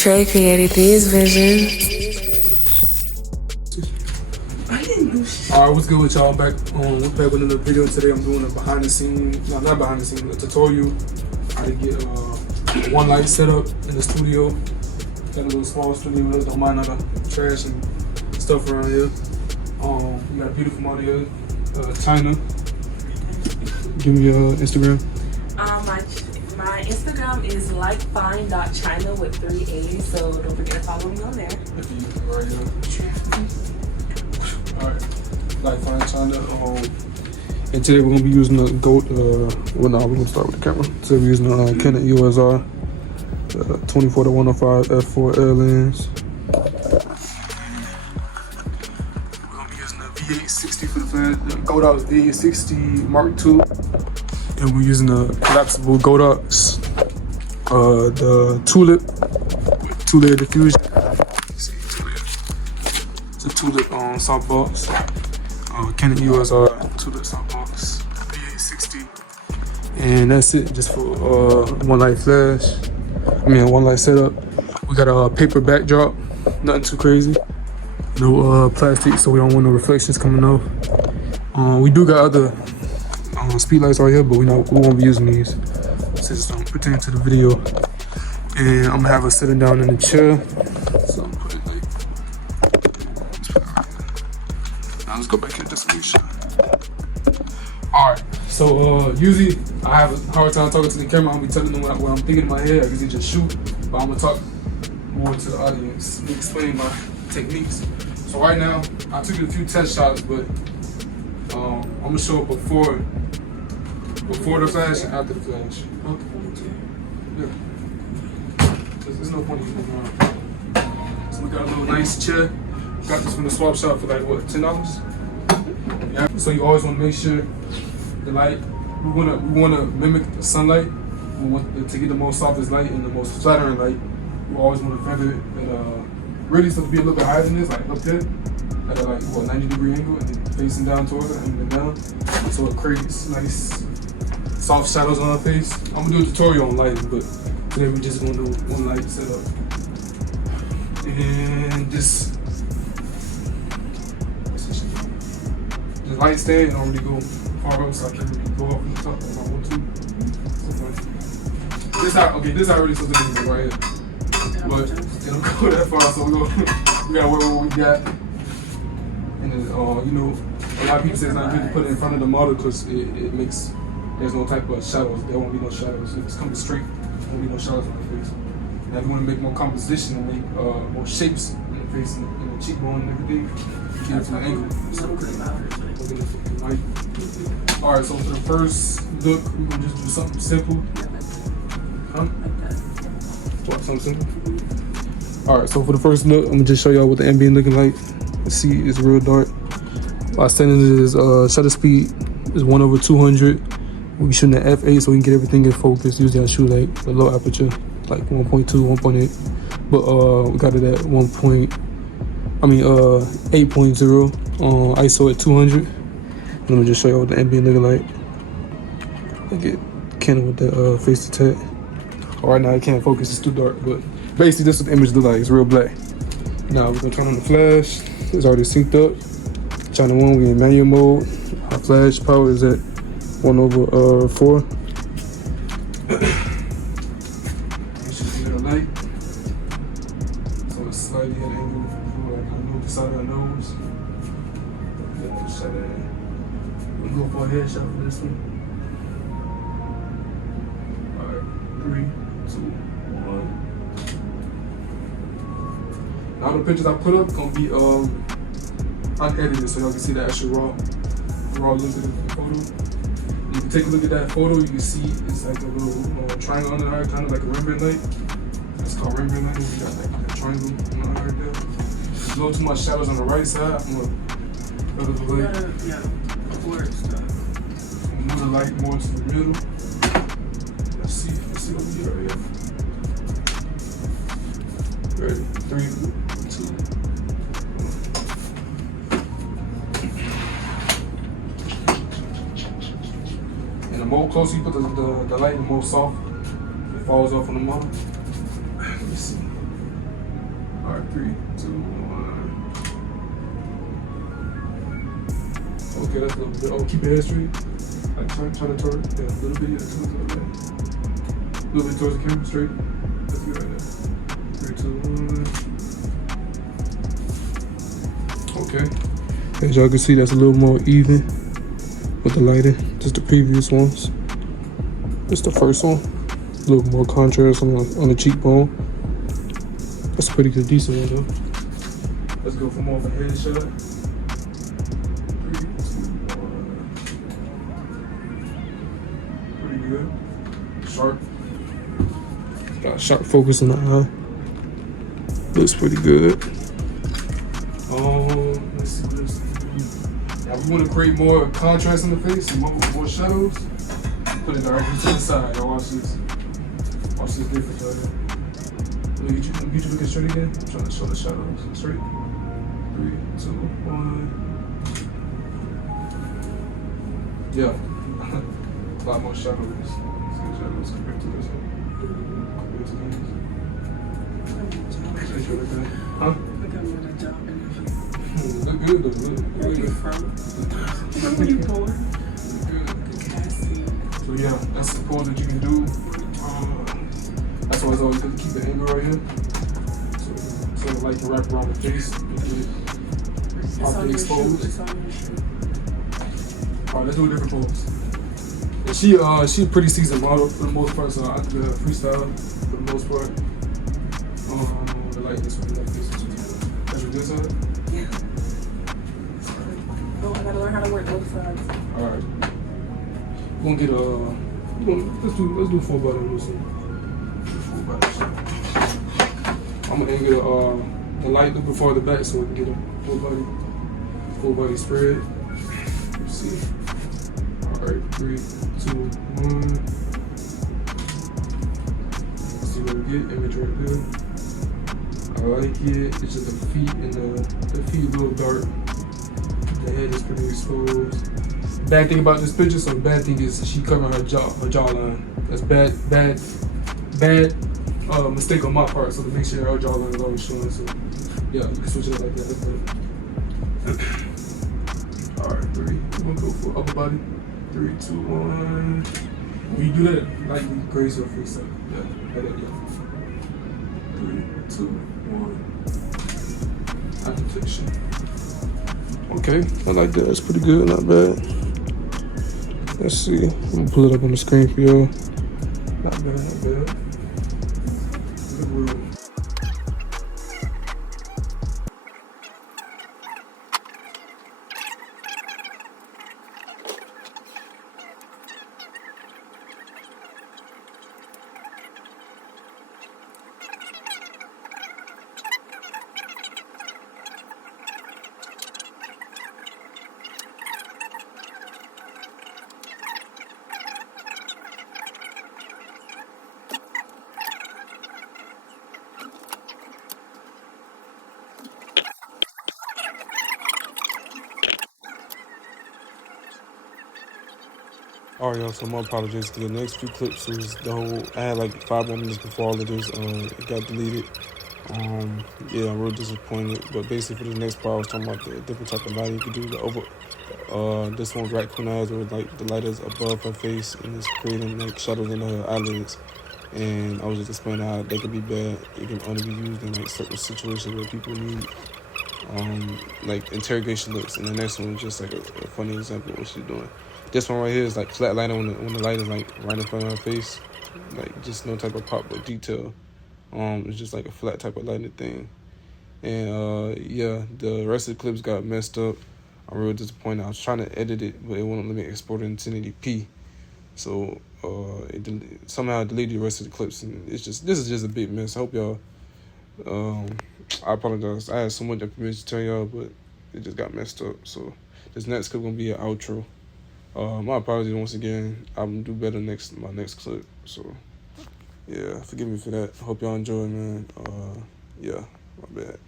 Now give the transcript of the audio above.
Trey created these visions. Alright, what's good with y'all? Back with another video. Today I'm doing a behind the scene, no, not behind the scene, a tutorial how to get one light set up in the studio. Got a little small studio, don't mind all the trash and stuff around here. We got a beautiful model here, China. Give me your Instagram. My Instagram is likefine.china with 3 A's, so don't forget to follow me on there. Alright, Likefine China. And today we're gonna be using the GOAT. We're gonna start with the camera. Today we're using the Canon EOS 24-105 f4L lens. We're gonna be using the V860 for the flash. The GOAT V860 Mark II. And we're using the collapsible Godox, the tulip, two-layer diffusion. It's a tulip softbox. Canon EOS tulip softbox, V860. And that's it, just for one light flash. One light setup. We got a paper backdrop, nothing too crazy. No plastic, so we don't want no reflections coming off. We do got other speed lights right here, but we won't be using these since don't pertain to the video. And I'm gonna have her sitting down in the chair. So I'm put it like, now let's go back here just to make sure. Alright, so usually I have a hard time talking to the camera. I'm gonna be telling them what I'm thinking in my head. I usually just shoot, but I'm gonna talk more to the audience and explain my techniques. So right now, I took a few test shots, but I'm gonna show it before the flash and after the flash. Yeah. There's no point in moving around. So we got a little nice chair. Got this from the swap shop for like what, $10? Yeah. So you always want to make sure the light. We wanna mimic the sunlight. We want to get the most softest light and the most flattering light. We always want to feather it at really supposed to be a little bit higher than this, like up there, at a 90-degree angle, and then facing down toward it and then down, so it creates nice soft shadows on our face. I'm gonna do a tutorial on lighting, but today we're just gonna do one light setup. And this the light stand don't really go far up, so I can't really go up from the top if I want to. This how really supposed to be right here. But it don't go that far, so we gotta work with what we got. And then, a lot of people say it's not good to put it in front of the model because it makes, there's no type of shadows. There won't be no shadows. If it's coming straight, there won't be no shadows on the face. Now, if you want to make more composition and make more shapes in the face and the cheekbone and everything, you get it from the angle. Alright, so for the first look, we're going to just do something simple. What, something simple? Alright, so for the first look, I'm going to just show y'all what the ambient looking like. See, it's real dark. By setting this shutter speed is 1/200. We shooting at f8 so we can get everything in focus. Usually I shoot like a low aperture, like 1.2, 1.8. But we got it at 8.0 ISO at 200. Let me just show you what the ambient looking like. I get Canon with the face detect. Right now I can't focus, it's too dark, but basically this is what the image look like. It's real black. Now we're gonna turn on the flash. It's already synced up. China 1, we in manual mode. Our flash power is at 1/4. Light. So it's slightly at an angle, like I know the side of our nose. We go for a headshot for this one. Alright, 3, 2, 1. Now the pictures I put up gonna be unedited, so y'all can see the actual raw look of the photo. You can take a look at that photo, you can see it's like a little triangle on the eye, kind of like a Rembrandt light. It's called Rembrandt light. We got like a triangle on the eye right there. There's a little too much shadows on the right side. I'm gonna feather the light. Move the light more to the middle. Let's see what we get right here. Ready? 3, 2, 1. And the more closer you put the light, the more soft it falls off on the model. Let me see. Alright, 3, 2, 1. Okay, that's a little bit. Oh, keep your head straight. Like try to turn it. Yeah, a little bit. Yeah, towards the left. A little bit towards the camera, straight. That's good right there. 3, 2, 1. Okay. As y'all can see, that's a little more even with the lighting. Just the previous ones. It's the first one. A little more contrast on the cheekbone. That's a pretty good, decent one though. Let's go for more of a headshot. 3, 2, 1. Pretty good. Sharp. Got a sharp focus in the eye. Looks pretty good. Let's see what else. Now we want to create more contrast in the face and more shadows. Put it directly to the side. Now watch this. Watch this difference right here. Let me get you looking straight again. I'm trying to show the shadows. Straight. 3, 2, 1. Yeah. A lot more shadows. See shadows compared to this one. Compared to these. Huh? Look good though. Look good. Where you going? So yeah, that's the pose that you can do. That's why it's always good to keep the angle right here. So the light can wrap around the face and get properly exposed. Alright, let's do a different pose. And she a pretty seasoned model for the most part, so I can do her freestyle for the most part. The light is really like this. That's your good side? Yeah. Oh, I gotta learn how to work both sides. Alright. We're gonna get let's do full body on this one. Full body shot. I'm gonna get the light look before the back so we can get a full body spread. Let's see. Alright, 3, 2, 1. Let's see what we get. Image right there. I like it. It's just the feet and the feet a little dark. The head is pretty exposed. Bad thing about this picture, so the bad thing is she covering her jawline. That's bad mistake on my part. So to make sure her jawline is always showing. So yeah, you can switch it like that. That's better. All right, 3. We're gonna go for upper body. 3, 2, 1. When you do that, lightly graze your face up. Yeah, like that. Yeah. 3, 2, 1. Eye protection. Okay, I like that. That's pretty good, not bad. Let's see. I'm gonna pull it up on the screen for y'all. Not bad, not bad. Good work. Alright, y'all, so my apologies. The next few clips was the whole, I had like 5 more minutes before all of this, it got deleted. Yeah, I'm real disappointed, but basically for the next part, I was talking about the different type of lighting you could do. This one's raccoon eyes, where like the light is above her face and it's creating like shadows in her eyelids. And I was just explaining how they could be bad. It can only be used in like certain situations where people need like interrogation looks. And the next one is just like a funny example of what she's doing. This one right here is like flat light when the light is like right in front of her face, like just no type of pop or detail. It's just like a flat type of lighting thing. And yeah, the rest of the clips got messed up. I'm real disappointed. I was trying to edit it, but it wouldn't let me export it in 1080p. So somehow I deleted the rest of the clips, and this is just a big mess. I hope y'all. I apologize. I had so much information to tell y'all, but it just got messed up. So this next clip gonna be an outro. My apologies once again. I'm gonna do better my next clip. So yeah, forgive me for that. Hope y'all enjoy, man. Yeah, my bad.